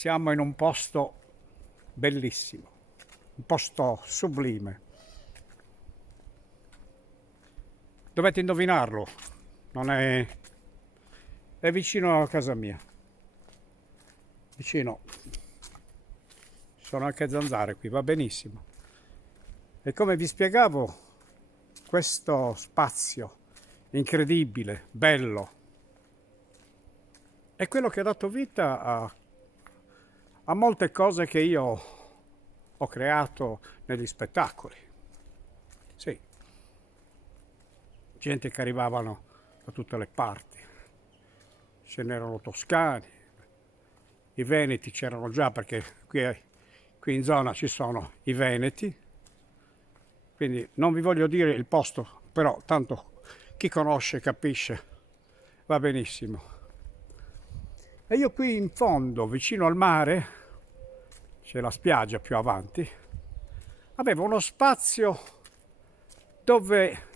Siamo in un posto bellissimo, un posto sublime. Dovete indovinarlo, non è vicino a casa mia. Vicino. Sono anche zanzare qui, va benissimo. E come vi spiegavo, questo spazio incredibile, bello, è quello che ha dato vita a molte cose che io ho creato negli spettacoli. Sì, gente che arrivavano da tutte le parti, ce n'erano toscani, i veneti c'erano già perché qui in zona ci sono i veneti, quindi non vi voglio dire il posto, però tanto chi conosce capisce, va benissimo. E io qui in fondo, vicino al mare, c'è la spiaggia più avanti, avevo uno spazio dove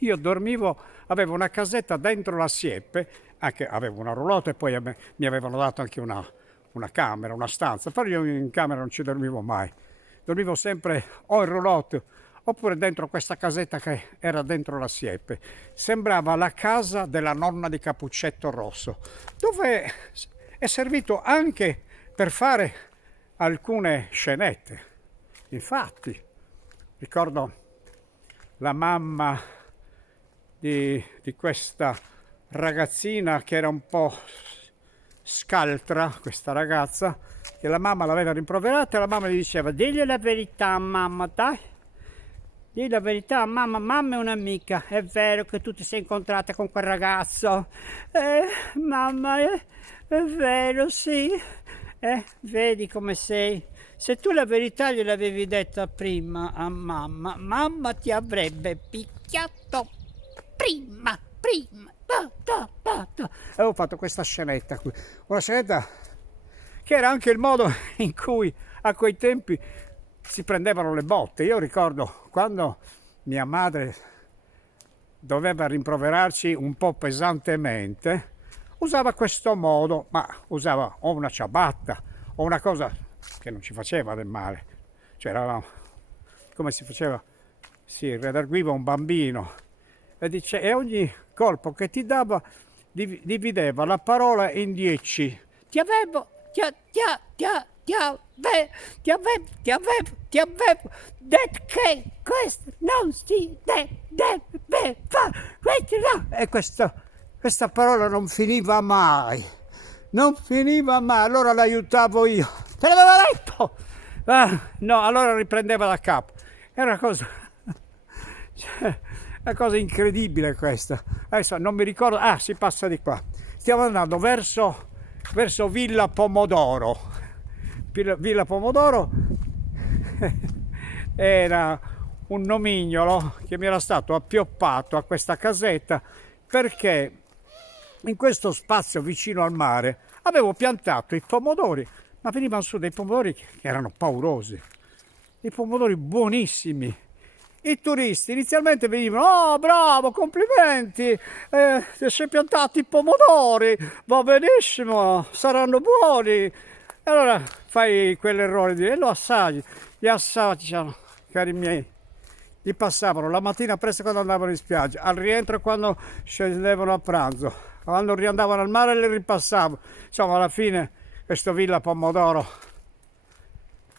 io dormivo, avevo una casetta dentro la siepe, anche avevo una roulotte e poi mi avevano dato anche una camera, una stanza, però io in camera non ci dormivo mai, dormivo sempre o in roulotte oppure dentro questa casetta che era dentro la siepe. Sembrava la casa della nonna di Cappuccetto Rosso, dove è servito anche per fare alcune scenette. Infatti, ricordo la mamma di questa ragazzina che era un po' scaltra, questa ragazza, che la mamma l'aveva rimproverata e la mamma gli diceva: digli la verità a mamma, dai. Dì la verità a mamma, mamma è un'amica, è vero che tu ti sei incontrata con quel ragazzo? Mamma, è vero, sì. Vedi come sei. Se tu la verità gliel'avevi detta prima a mamma, mamma ti avrebbe picchiato prima. E avevo fatto questa scenetta qui, una scenetta che era anche il modo in cui a quei tempi si prendevano le botte. Io ricordo quando mia madre doveva rimproverarci un po' pesantemente, usava questo modo, ma usava o una ciabatta o una cosa che non ci faceva del male, cioè era come si faceva, si redarguiva un bambino e ogni colpo che ti dava divideva la parola in 10. Ti avevo detto che questo non si deve fare, questo no. E questa parola non finiva mai, allora l'aiutavo io. Te l'avevo detto! No, allora riprendeva da capo. Era una cosa incredibile questa. Adesso non mi ricordo, si passa di qua. Stiamo andando verso Villa Pomodoro. Villa Pomodoro era un nomignolo che mi era stato appioppato a questa casetta perché in questo spazio vicino al mare avevo piantato i pomodori, ma venivano su dei pomodori che erano paurosi, dei pomodori buonissimi. I turisti inizialmente venivano: oh bravo, complimenti, ti sei piantati i pomodori, va benissimo, saranno buoni. E allora fai quell'errore di lo assaggi, gli assaggi, diciamo, cari miei, gli passavano la mattina presto quando andavano in spiaggia, al rientro quando scendevano a pranzo, quando riandavano al mare li ripassavo. Insomma, alla fine questo Villa Pomodoro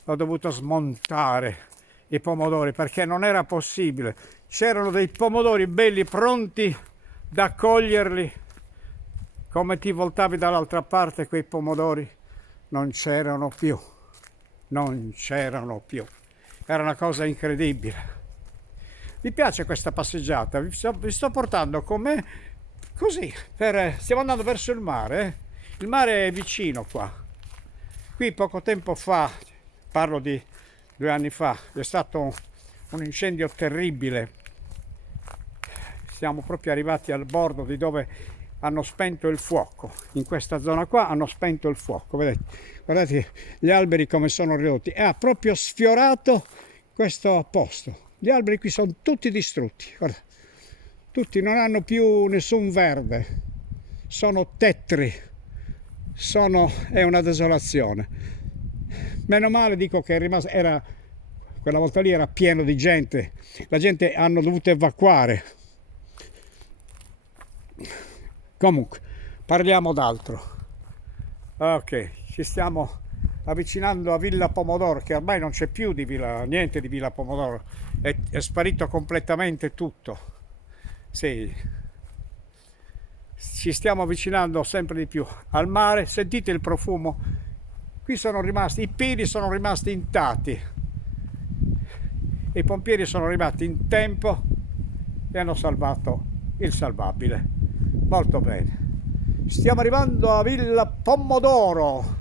l'ho dovuto smontare i pomodori perché non era possibile. C'erano dei pomodori belli pronti da coglierli, come ti voltavi dall'altra parte quei pomodori non c'erano più, era una cosa incredibile. Mi piace questa passeggiata, vi sto portando con me così, stiamo andando verso il mare. Il mare è vicino qua. Qui poco tempo fa, parlo di 2 anni fa, è stato un incendio terribile. Siamo proprio arrivati al bordo di dove hanno spento il fuoco. In questa zona qua hanno spento il fuoco, guardate gli alberi come sono ridotti, e ha proprio sfiorato questo posto. Gli alberi qui sono tutti distrutti, guarda, tutti, non hanno più nessun verde, sono tettri, è una desolazione. Meno male, dico, che quella volta lì era pieno di gente, la gente hanno dovuto evacuare. Comunque, parliamo d'altro. Ok, ci stiamo avvicinando a Villa Pomodoro, che ormai non c'è più niente di Villa Pomodoro, è sparito completamente tutto. Sì, ci stiamo avvicinando sempre di più al mare. Sentite il profumo, qui i pini sono rimasti intatti, i pompieri sono arrivati in tempo e hanno salvato il salvabile. Molto bene, stiamo arrivando a Villa Pomodoro.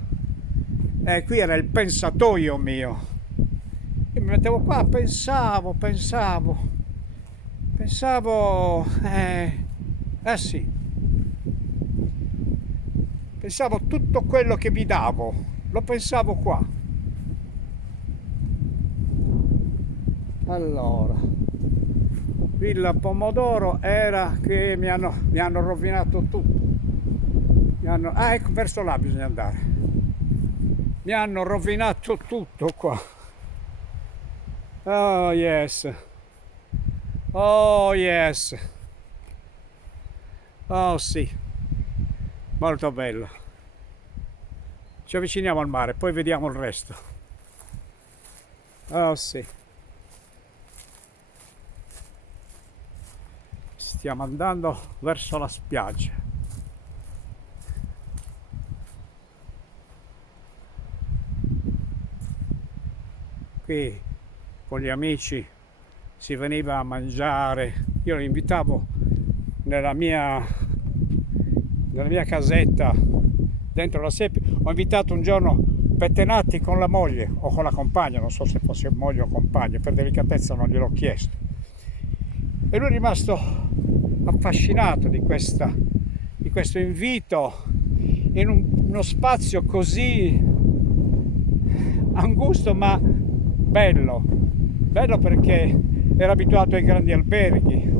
Qui era il pensatoio mio. Io mi mettevo qua, pensavo, sì, pensavo tutto quello che vi davo, lo pensavo qua. Allora, Villa Pomodoro era che mi hanno rovinato tutto. Ecco, verso là bisogna andare. Mi hanno rovinato tutto qua. Oh yes. Oh yes. Oh sì. Molto bello. Ci avviciniamo al mare, poi vediamo il resto. Oh sì. Stiamo andando verso la spiaggia. Qui con gli amici si veniva a mangiare. Io li invitavo nella mia casetta dentro la siepe. Ho invitato un giorno Pettenati con la moglie o con la compagna, non so se fosse moglie o compagna, per delicatezza non gliel'ho chiesto, e lui è rimasto affascinato di questo invito in uno spazio così angusto ma bello perché era abituato ai grandi alberghi,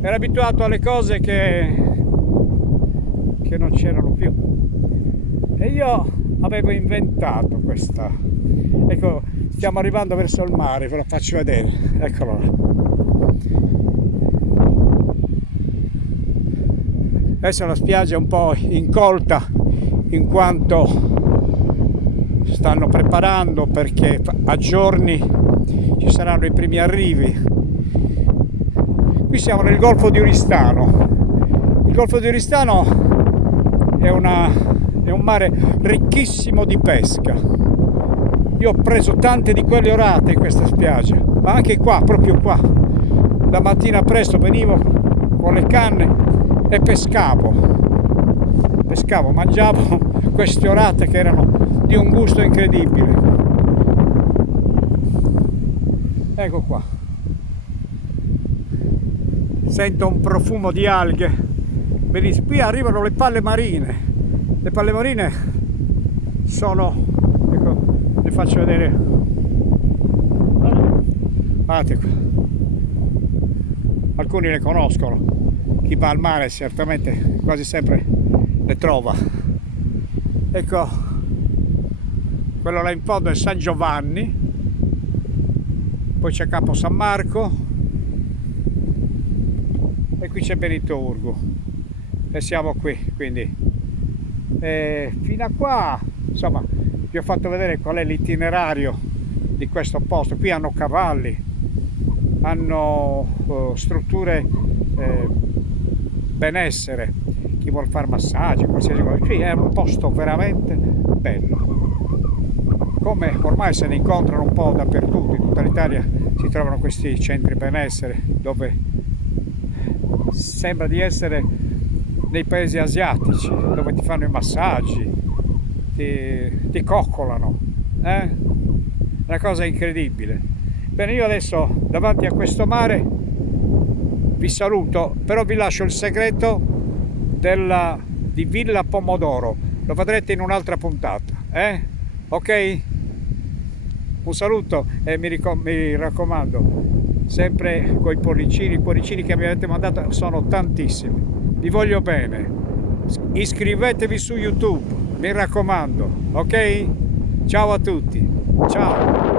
era abituato alle cose che non c'erano più, e io avevo inventato questa. Ecco, stiamo arrivando verso il mare, ve lo faccio vedere, eccolo là. Adesso la spiaggia è un po' incolta in quanto stanno preparando, perché a giorni ci saranno i primi arrivi. Qui siamo nel Golfo di Oristano. Il Golfo di Oristano è un mare ricchissimo di pesca. Io ho preso tante di quelle orate in questa spiaggia, ma anche qua, proprio qua. La mattina presto venivo con le canne e pescavo, mangiavo queste orate che erano di un gusto incredibile. Ecco qua, sento un profumo di alghe benissimo. Qui arrivano le palle marine. Le palle marine sono, ecco, vi faccio vedere, guardate qua, alcuni le conoscono. Chi va al mare certamente quasi sempre le trova. Ecco, quello là in fondo è San Giovanni, poi c'è Capo San Marco e qui c'è Benito Urgu, e siamo qui, quindi fino a qua, insomma, vi ho fatto vedere qual è l'itinerario di questo posto. Qui hanno cavalli, hanno strutture benessere, chi vuol fare massaggi, qualsiasi cosa. Qui è un posto veramente bello, come ormai se ne incontrano un po' dappertutto. In tutta l'Italia si trovano questi centri benessere dove sembra di essere nei paesi asiatici, dove ti fanno i massaggi, ti coccolano, una cosa incredibile. Bene, io adesso davanti a questo mare vi saluto, però vi lascio il segreto di Villa Pomodoro, lo vedrete in un'altra puntata, ok? Un saluto e mi raccomando, sempre coi i cuoricini che mi avete mandato sono tantissimi, vi voglio bene, iscrivetevi su YouTube. mi raccomando, ok? Ciao a tutti, ciao!